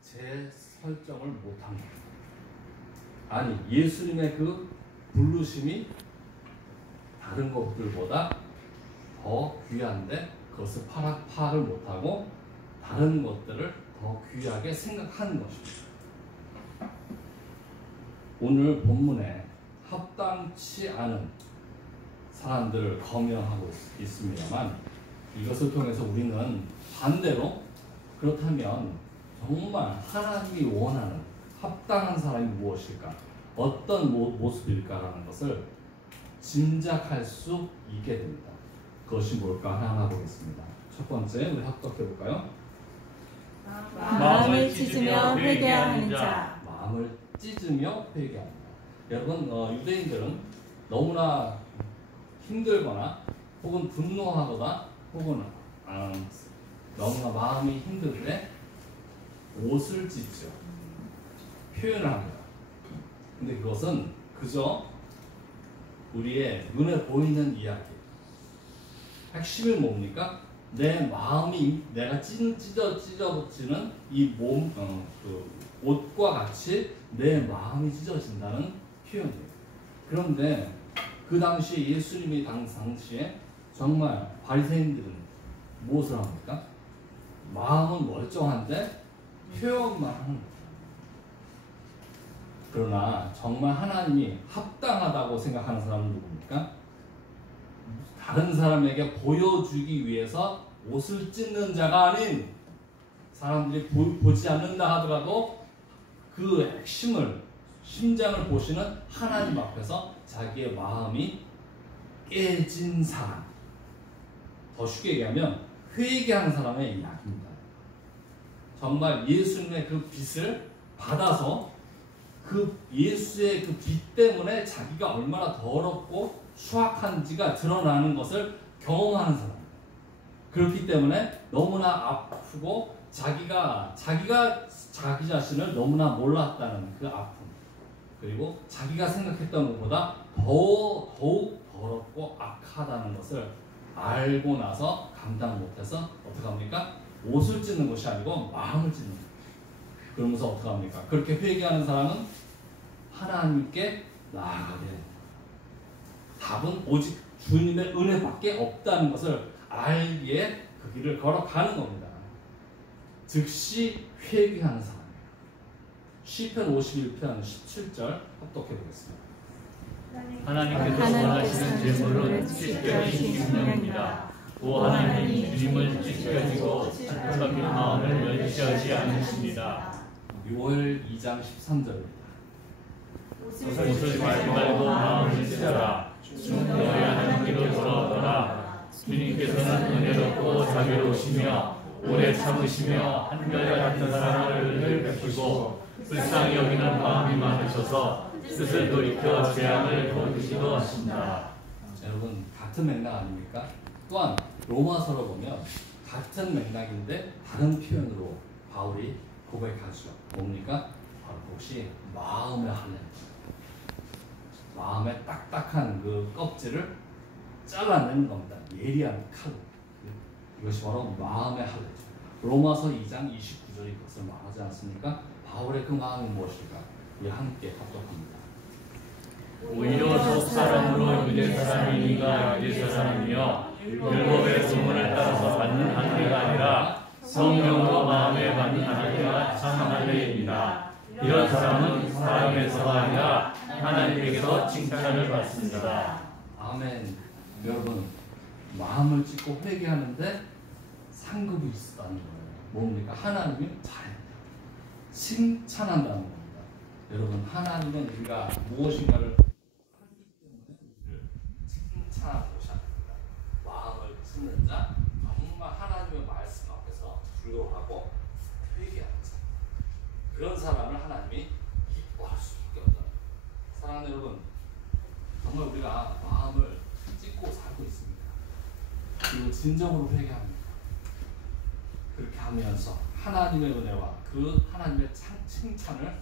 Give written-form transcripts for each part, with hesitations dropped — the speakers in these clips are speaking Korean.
재설정을 못한 거예요. 아니, 예수님의 그 부르심이 다른 것들보다 더 귀한데 그것을 파악을 못하고 다른 것들을 더 귀하게 생각하는 것입니다. 오늘 본문에 합당치 않은 사람들을 검열하고 있습니다만, 이것을 통해서 우리는 반대로 그렇다면 정말 하나님이 원하는 합당한 사람이 무엇일까? 어떤 모습일까라는 것을 짐작할 수 있게 됩니다. 그것이 뭘까 하나 보겠습니다. 첫 번째, 우리 합독해 볼까요? 마음을 찢으며 회개하는 자. 마음을 찢으며 회개하는 자. 여러분, 유대인들은 너무나 힘들거나 혹은 분노하거나 혹은 너무나 마음이 힘들 때 옷을 찢죠. 표현을 합니다. 근데 그것은 그저 우리의 눈에 보이는 이야기. 핵심이 뭡니까? 내 마음이 내가 찢어지는 이 몸, 그 옷과 같이 내 마음이 찢어진다는 표현이에요. 그런데 그 당시에 예수님이 당시에 정말 바리새인들은 무엇을 합니까? 마음은 멀쩡한데 표현만 하는 거예요. 그러나 정말 하나님이 합당하다고 생각하는 사람은 누굽니까? 다른 사람에게 보여주기 위해서 옷을 찢는 자가 아닌, 사람들이 보지 않는다 하더라도 그 핵심을, 심장을 보시는 하나님 앞에서 자기의 마음이 깨진 사람, 더 쉽게 얘기하면 회개하는 사람의 이야기입니다. 정말 예수님의 그 빛을 받아서 그 예수의 그 빛 때문에 자기가 얼마나 더럽고 수악한지가 드러나는 것을 경험하는 사람. 그렇기 때문에 너무나 아프고 자기가 자기 자신을 너무나 몰랐다는 그 아픔, 그리고 자기가 생각했던 것보다 더욱 더럽고 악하다는 것을 알고 나서 감당 못해서 어떻게 합니까? 옷을 찢는 것이 아니고 마음을 찢는 거예요. 그러면서 어떻게 합니까? 그렇게 회개하는 사람은 하나님께 나아가게 됩니다. 답은 오직 주님의 은혜밖에 없다는 것을 알기에 그 길을 걸어가는 겁니다. 즉시 회개하는 사람이에요. 시편 51편 17절 합독해 보겠습니다. 하나님께서 원하시는 제물은 찢겨진 심령입니다. 또 하나님은 주님을 찢겨지고 안타깝게 마음을 멸시하지 않으십니다. 요엘 2장 13절입니다. 옷을 말고 마음을 찢어라. 너의 하나님께로 돌아오거라. 주님께서는 은혜롭고 자비로우시며 오래 참으시며 한결 같은 사랑을 베푸시고 불쌍히 여기는 마음이 많으셔서 뜻을 돌이켜 재앙을 거두시도 하신다. 여러분, 같은 맥락 아닙니까? 또한 로마서로 보면 같은 맥락인데 다른 표현으로 바울이 고백하죠. 뭡니까? 바로 그것이 마음의 할례. 마음의 딱딱한 그 껍질을 잘라내는 겁니다. 예리한 칼로. 이것이 바로 마음의 할례죠. 로마서 2장 29절이 그것을 말하지 않습니까? 바울의 그 마음이 무엇일까? 우리 함께 합독합니다. 오히려 속 사람으로 유대 사람이니가 유대 사람이며 율법의 소문을 따라서 받는 할례가 아니라 성령으로 마음에 받는 할례가 참 할례입니다. 이런 사람은 사람에서가 아니라 하나님에게서 칭찬을 받습니다. 아멘. 여러분, 마음을 찢고 회개하는데 상급이 있다는 거예요. 뭡니까? 하나님이 잘했다. 칭찬한다는 겁니다. 여러분, 하나님은 우리가 무엇인가를 하기 때문에 우리를 칭찬하고자 합니다. 마음을 찢는 자, 정말 하나님의 말씀 앞에서 불효하고 회개하는 자, 그런 사람을 하나님이 기뻐할 수밖에 없다. 사랑하는 여러분, 정말 우리가 마음을 찢고 살고 있습니다. 그리고 진정으로 회개합니다. 그렇게 하면서 하나님의 은혜와 그 하나님의 칭찬을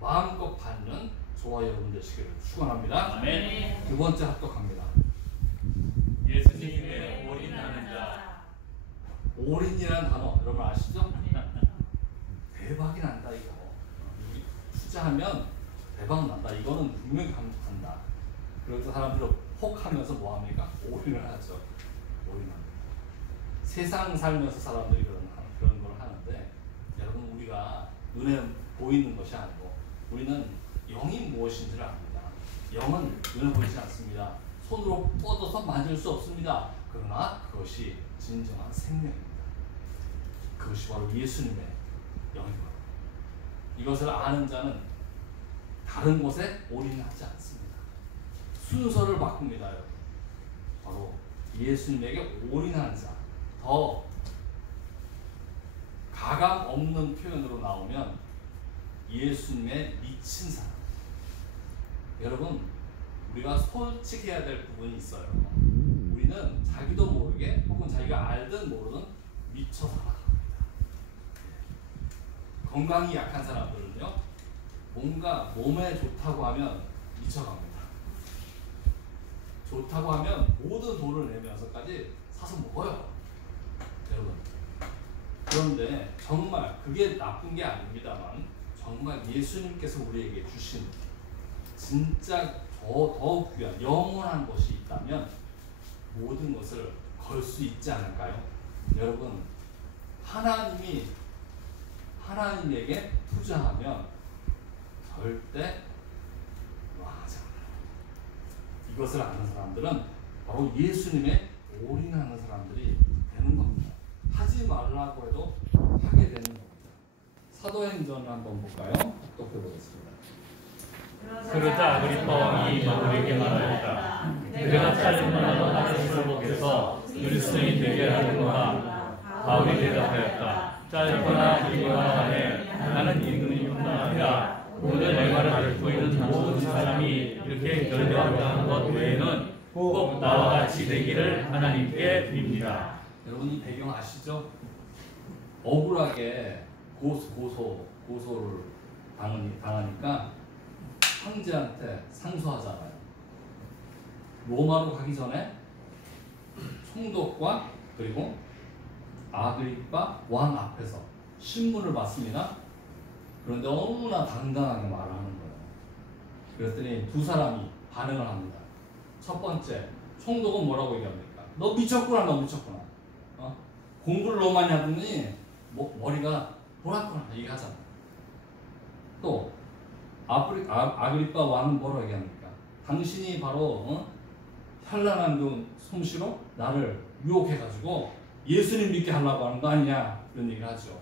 마음껏 받는 저와 여러분 되시기를 축원합니다. 아멘. 두 번째 합독합니다. 예수님의 올인하는 자. 올인이라는 단어 여러분 아시죠? 하면 대박 난다. 이거는 분명히 한다. 그래서 사람들이 혹하면서 뭐 합니까? 올인을 하죠. 올인합니다. 세상 살면서 사람들이 그런 걸 하는데, 여러분 우리가 눈에 보이는 것이 아니고 우리는 영이 무엇인지를 압니다. 영은 눈에 보이지 않습니다. 손으로 뻗어서 만질 수 없습니다. 그러나 그것이 진정한 생명입니다. 그것이 바로 예수님의 영이고, 이것을 아는 자는 다른 곳에 올인하지 않습니다. 순서를 바꿉니다. 여러분. 바로 예수님에게 올인하는 자. 더 가감 없는 표현으로 나오면 예수님의 미친 사람. 여러분, 우리가 솔직해야 될 부분이 있어요. 우리는 자기도 모르게 혹은 자기가 알든 모르든 미쳐 살아갑니다. 건강이 약한 사람들은요, 뭔가 몸에 좋다고 하면 미쳐갑니다. 좋다고 하면 모든 돈을 내면서까지 사서 먹어요. 여러분. 그런데 정말 그게 나쁜 게 아닙니다만, 정말 예수님께서 우리에게 주신 진짜 더욱 귀한 영원한 것이 있다면 모든 것을 걸 수 있지 않을까요? 여러분, 하나님에게 투자하면 절대 망하지 않아요. 이것을 아는 사람들은 바로 예수님의 올인하는 사람들이 되는 겁니다. 하지 말라고 해도 하게 되는 겁니다. 사도행전을 한번 볼까요? 똑똑해보겠습니다. 그러자 아그리파 왕이 바울에게 말하였다. 내가 찾은 만하던 하나님을 보께서 그리스도인 되게 하는구나. 바울이 대답하였다. 짧거나 길거나 간에 나는 임금뿐만 아니라 오늘 내 말을 듣고 있는 모든 사람이 이렇게 결대하는 것 외에는 꼭 나와 같이 되기를 하나님께 빕니다. 여러분, 이 배경 아시죠? 억울하게 고소를 당하니까 황제한테 상소하잖아요. 로마로 가기 전에 총독과 그리고 아그리파 왕 앞에서 신문을 받습니다. 그런데 너무나 당당하게 말을 하는 거예요. 그랬더니 두 사람이 반응을 합니다. 첫 번째, 총독은 뭐라고 얘기합니까? 너 미쳤구나, 너 미쳤구나. 공부를 너무 많이 하더니 머리가 돌았구나 얘기하잖아. 또 아그리파 왕은 뭐라고 얘기합니까? 당신이 바로 현란한 그 솜씨로 나를 유혹해가지고 예수님 믿게 하려고 하는 거 아니냐, 그런 얘기를 하죠.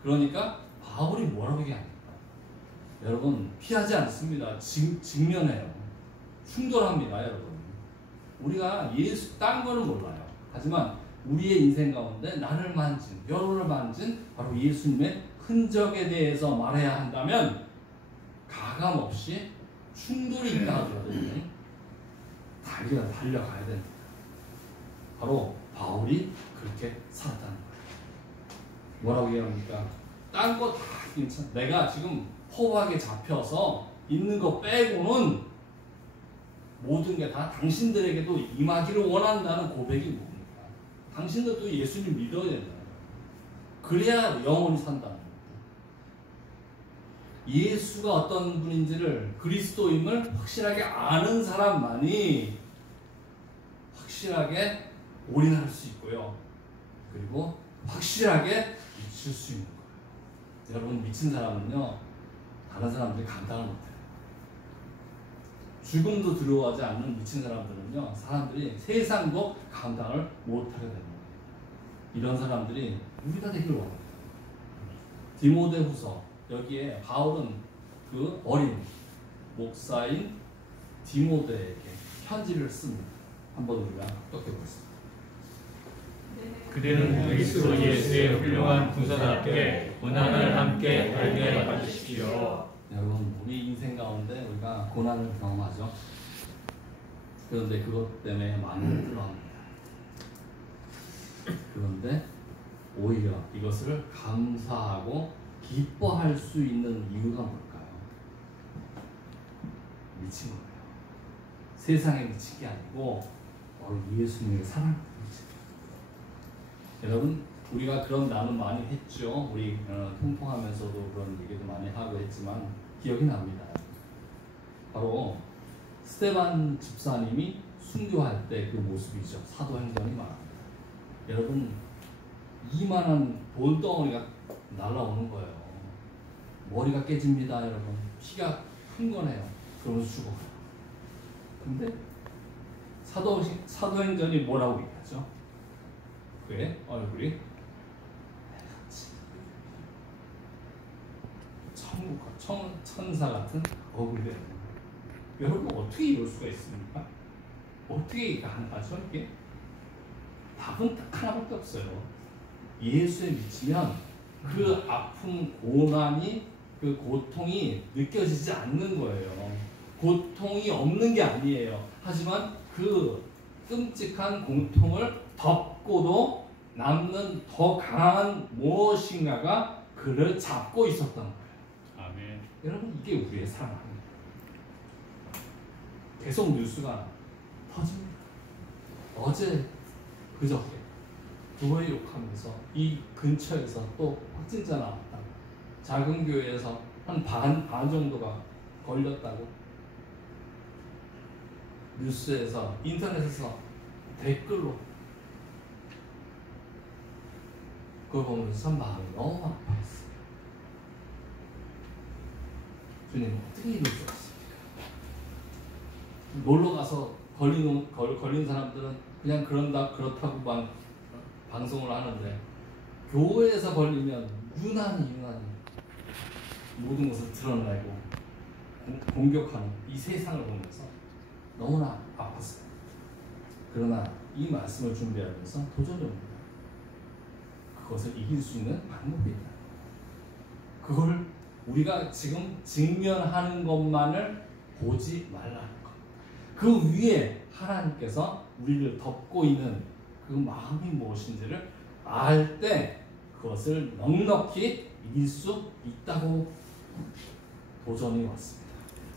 그러니까 바울이 뭐라고 얘기합니까? 여러분, 피하지 않습니다. 직면해요. 충돌합니다. 여러분, 우리가 딴 거는 몰라요. 하지만 우리의 인생 가운데 나를 만진, 여론을 만진 바로 예수님의 흔적에 대해서 말해야 한다면 가감없이 충돌이 있다 하더라도 달려가야 됩니다. 바로 바울이 그렇게 살았다는 거예요. 뭐라고 얘기합니까? 딴 거 다 괜찮아. 내가 지금 포박에 잡혀서 있는 거 빼고는 모든 게 다 당신들에게도 임하기를 원한다는 고백이 뭡니까? 당신들도 예수님 믿어야 된다. 그래야 영원히 산다는 겁니다. 예수가 어떤 분인지를, 그리스도임을 확실하게 아는 사람만이 확실하게 올인할 수 있고요. 그리고 확실하게 미칠 수 있는 거예요. 여러분, 미친 사람은요, 다른 사람들이 감당을 못해요. 죽음도 두려워하지 않는 미친 사람들은요, 사람들이 세상도 감당을 못하게 됩니다. 이런 사람들이 우리가 되길 원합니다. 디모데후서, 여기에 바울은 그 어린 목사인 디모데에게 편지를 씁니다. 한번 우리가 똑똑해보겠습니다. 그대는 그리스도 예수의 훌륭한 군사답게 고난을 함께 달게 받으십시오. 여러분, 우리 인생 가운데 우리가 고난을 경험하죠. 그런데 그것 때문에 많이 힘들어합니다. 그런데 오히려 이것을 감사하고 기뻐할 수 있는 이유가 뭘까요? 미친 거예요. 세상에 미친 게 아니고 바로 예수님의 사랑에 미친 거예요. 여러분, 우리가 그런 나눔 많이 했죠. 우리 통통하면서도 그런 얘기도 많이 하고 했지만 기억이 납니다. 바로 스데반 집사님이 순교할 때 그 모습이죠. 사도행전이 말합니다. 여러분, 이만한 돌덩어리가 날라오는 거예요. 머리가 깨집니다, 여러분. 피가 흥건해요. 그러면서 죽어요. 근데 사도행전이 뭐라고 얘기하죠? 그의 얼굴이 천사 같은 얼굴이. 여러분, 어떻게 이럴 수가 있습니까? 어떻게 가능하죠? 이게 답은 딱 하나밖에 없어요. 예수에 미치면 그 아픔, 고난이, 그 고통이 느껴지지 않는 거예요. 고통이 없는 게 아니에요. 하지만 그 끔찍한 고통을 덮고도 남는 더 강한 무엇인가가 그를 잡고 있었던 거예요. 아멘. 여러분, 이게 우리의 사랑입니다. 계속 뉴스가 터집니다. 어제 그저께 교회 욕하면서 이 근처에서 또 확진자 나왔다고, 작은 교회에서 한 반 정도가 걸렸다고, 뉴스에서, 인터넷에서 댓글로, 그걸 보면서 마음이 너무 아팠어요. 주님, 어떻게 이럴 수 있습니까? 놀러 가서 걸린 사람들은 그냥 그렇다고만 방송을 하는데, 교회에서 걸리면 유난히 모든 것을 드러내고 공격하는 이 세상을 보면서 너무나 아팠어요. 그러나 이 말씀을 준비하면서 도전이 옵니다. 그것을 이길 수 있는 방법이 있다. 그걸 우리가 지금 직면하는 것만을 보지 말라는 것. 그 위에 하나님께서 우리를 덮고 있는 그 마음이 무엇인지를 알 때 그것을 넉넉히 이길 수 있다고 도전이 왔습니다.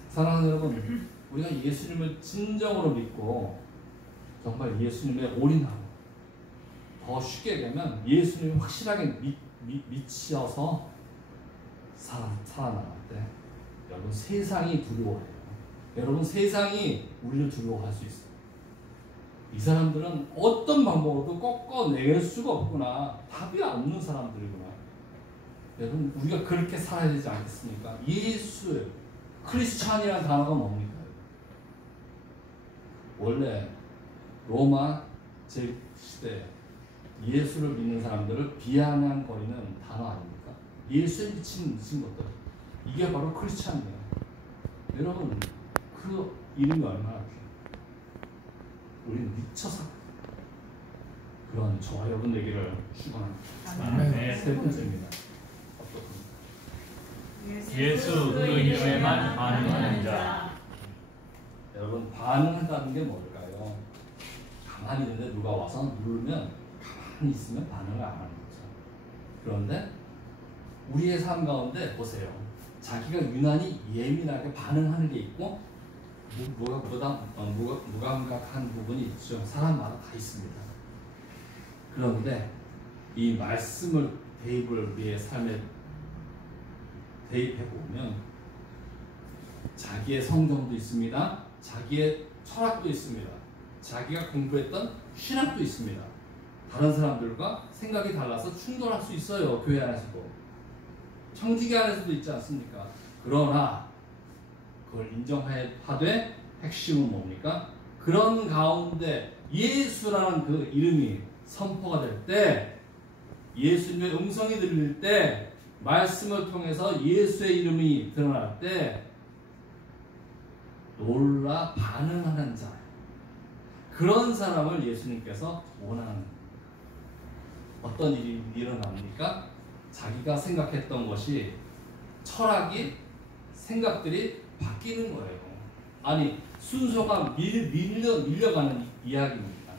사랑하는 여러분, 우리가 예수님을 진정으로 믿고 정말 예수님에 올인하고 더 쉽게 되면 예수님이 확실하게 미치어서 살아나갈 때 여러분, 세상이 두려워해요. 여러분, 세상이 우리를 두려워할 수 있어요. 이 사람들은 어떤 방법으로도 꺾어낼 수가 없구나. 답이 없는 사람들이구나. 여러분, 우리가 그렇게 살아야 되지 않겠습니까? 예수, 크리스찬이라는 단어가 뭡니까? 원래 로마 제시대 예수를 믿는 사람들을 비아냥거리는 단어 아닙니까? 예수에 미친 것들. 이게 바로 크리스찬이에요. 여러분, 그 이름이 얼마나 귀해요. 우리는 미쳐서 그런 저와 여러분에게를 축원합니다. 세 번째입니다. 예수 그 이름에만 반응하는 자. 여러분, 반응한다는 게 뭘까요? 가만히 있는데 누가 와서 누르면 가만히 있으면 반응을 안 하는 거죠. 그런데 우리의 삶 가운데 보세요. 자기가 유난히 예민하게 반응하는 게 있고 무감각한 부분이 있죠. 사람마다 다 있습니다. 그런데 이 말씀을 우리의 삶에 대입해 보면 자기의 성경도 있습니다. 자기의 철학도 있습니다. 자기가 공부했던 신학도 있습니다. 다른 사람들과 생각이 달라서 충돌할 수 있어요. 교회 안에서도. 청지기 안에서도 있지 않습니까? 그러나 그걸 인정하되 핵심은 뭡니까? 그런 가운데 예수라는 그 이름이 선포가 될 때, 예수님의 음성이 들릴 때, 말씀을 통해서 예수의 이름이 드러날 때 놀라 반응하는 자, 그런 사람을 예수님께서 원하는. 어떤 일이 일어납니까? 자기가 생각했던 것이, 철학이, 생각들이 바뀌는 거예요. 아니, 순서가 밀려가는 이야기입니다.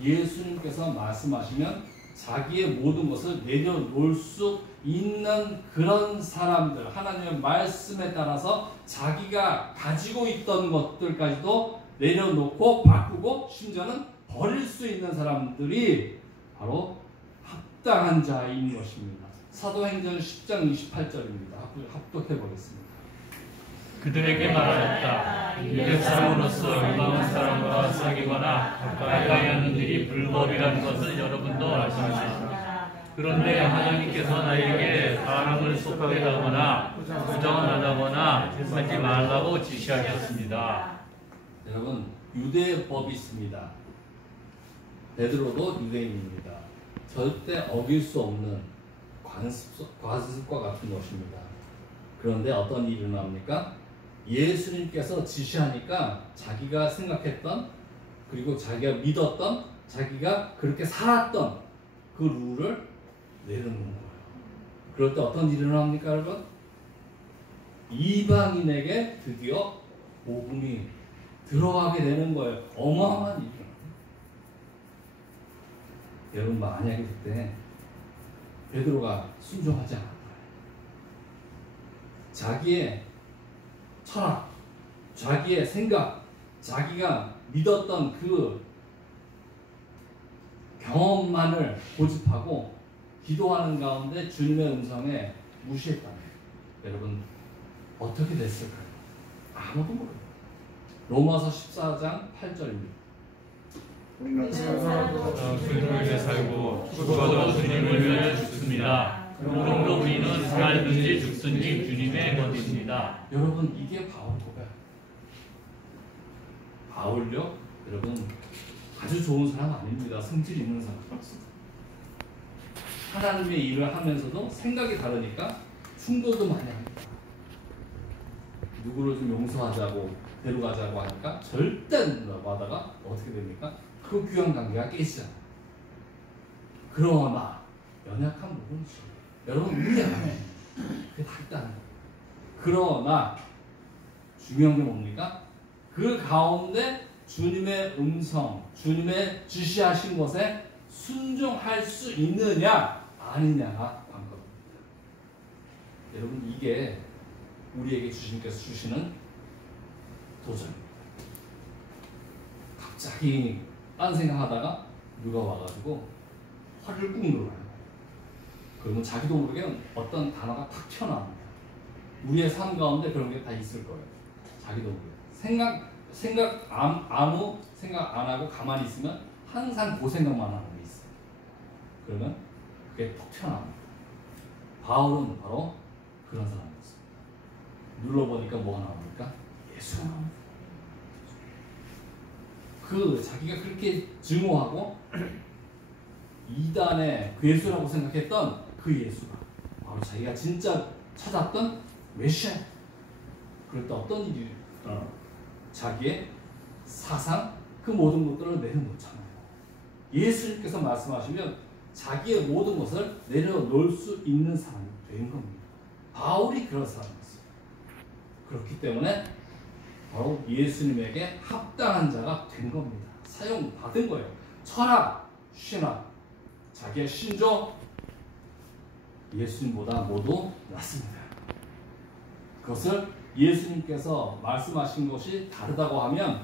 예수님께서 말씀하시면 자기의 모든 것을 내려놓을 수 있는 그런 사람들, 하나님의 말씀에 따라서 자기가 가지고 있던 것들까지도 내려놓고 바꾸고 심지어는 버릴 수 있는 사람들이 바로 합당한 자인 것입니다. 사도행전 10장 28절입니다. 합독해 보겠습니다. 그들에게 말하였다. 유대 사람으로서 이방인 사람과 사귀거나 가까이 하는 일이 불법이라는 것을 여러분도 아십니다. 그런데 하나님께서 나에게 사람을 속하게 하거나 부정하다거나 하지 말라고 지시하셨습니다. 여러분, 유대법이 있습니다. 베드로도 유대인입니다. 절대 어길 수 없는 관습과 같은 것입니다. 그런데 어떤 일이 일어납니까? 예수님께서 지시하니까 자기가 생각했던, 그리고 자기가 믿었던, 자기가 그렇게 살았던 그 룰을 내려놓는 거예요. 그럴 때 어떤 일이 일어납니까, 여러분? 이방인에게 드디어 복음이 들어가게 되는 거예요. 어마어마한 일이에요. 여러분, 만약에 그때 베드로가 순종하지 않았다, 자기의 철학, 자기의 생각, 자기가 믿었던 그 경험만을 고집하고 기도하는 가운데 주님의 음성에 무시했다면, 여러분 어떻게 됐을까요? 아무도 모르요. 로마서 14장 8절입니다. 주님을 위해 살고 죽어도 주님을 위해 죽습니다. 그러므로 우리는 살든지 죽든지 주님의 것입니다. 여러분, 이게 바울 고백. 바울요, 여러분 아주 좋은 사람 아닙니다. 성질 있는 사람. 하나님의 일을 하면서도 생각이 다르니까 충돌도 많이 합니다. 누구를 좀 용서하자고 데려가자고 하니까 절대 안 된다고 하다가 어떻게 됩니까? 그 귀한 관계가 깨지잖아요. 그러나 연약한 부분이죠. 여러분, 우리 안에 그게 다 있다는 거예요. 그러나 중요한 게 뭡니까? 그 가운데 주님의 음성, 주님의 지시하신 것에 순종할 수 있느냐 아니냐가 관건입니다. 여러분, 이게 우리에게 주님께서 주시는 도전입니다. 갑자기 딴 생각하다가 누가 와가지고 화를 꾹 눌러요. 그러면 자기도 모르게 어떤 단어가 탁 튀어나옵니다. 우리의 삶 가운데 그런 게 다 있을 거예요. 자기도 모르게 아무 생각 안 하고 가만히 있으면 항상 그 생각만 하는 게 있어요. 그러면 그게 툭 튀어나옵니다. 바울은 바로 그런 사람이었어요. 눌러보니까 뭐가 나옵니까? 예수가 나옵니다. 그 자기가 그렇게 증오하고 이단의 괴수라고 생각했던 그 예수가 바로 자기가 진짜 찾았던 메시아. 그럴 때 어떤 일이 자기의 사상, 그 모든 것들을 내려놓잖아요. 예수님께서 말씀하시면 자기의 모든 것을 내려놓을 수 있는 사람이 된 겁니다. 바울이 그런 사람이었어요. 그렇기 때문에 바로 예수님에게 합당한 자가 된 겁니다. 사용받은 거예요. 철학, 신학, 자기의 신조, 예수님보다 모두 낫습니다. 그것을 예수님께서 말씀하신 것이 다르다고 하면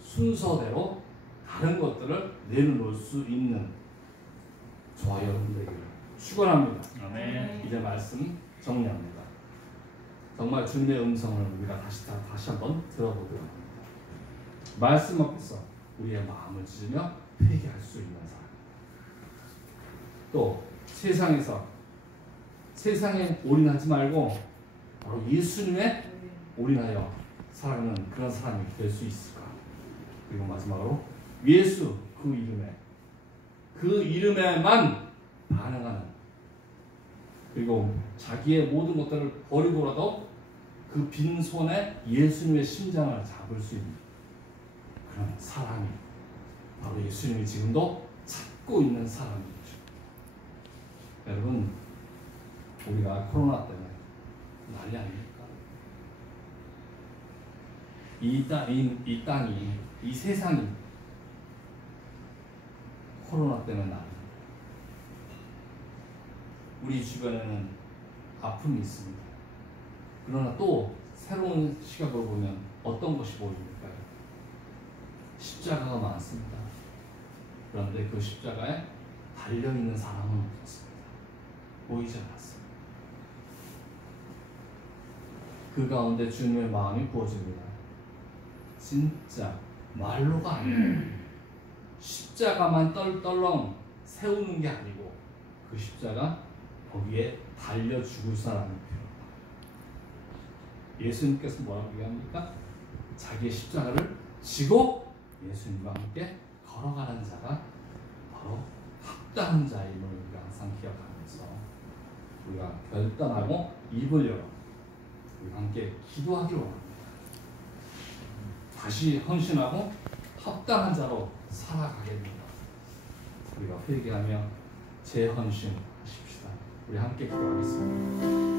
순서대로 다른 것들을 내려놓을 수 있는 저와 여러분들에게 축원합니다. 아멘. 이제 말씀 정리합니다. 정말 주님의 음성을 우리가 다시 한번 들어보도록 합니다. 말씀 앞에서 우리의 마음을 찢으며 회개할 수 있는 사람, 또 세상에 올인하지 말고 바로 예수님에 올인하여 살아가는 그런 사람이 될 수 있을까? 그리고 마지막으로 예수 그 이름에만 반응하는, 그리고 자기의 모든 것들을 버리고라도 그 빈손에 예수님의 심장을 잡을 수 있는 그런 사람이 바로 예수님이 지금도 찾고 있는 사람이죠. 여러분, 우리가 코로나 때문에 난리 아닙니까? 이 땅이, 이 세상이 코로나 때문에 난리. 우리 주변에는 아픔이 있습니다. 그러나 또 새로운 시각으로 보면 어떤 것이 보입니까? 십자가가 많습니다. 그런데 그 십자가에 달려있는 사람은 없었습니다. 보이지 않았어요. 그 가운데 주님의 마음이 부어집니다. 진짜 말로가 아니에요. 십자가만 떨떨렁 세우는 게 아니고 그 십자가 거기에 달려 죽을 사람을 표현합니다. 예수님께서 뭐라고 얘기합니까? 자기의 십자가를 지고 예수님과 함께 걸어가는 자가 바로 합당한 자임을 우리가 항상 기억하면서 우리가 결단하고 입을 열어 우리가 함께 기도하기를 원합니다. 다시 헌신하고 합당한 자로 살아가게 됩니다. 우리가 회개하며 재헌신하십시다. 우리 함께 기도하겠습니다.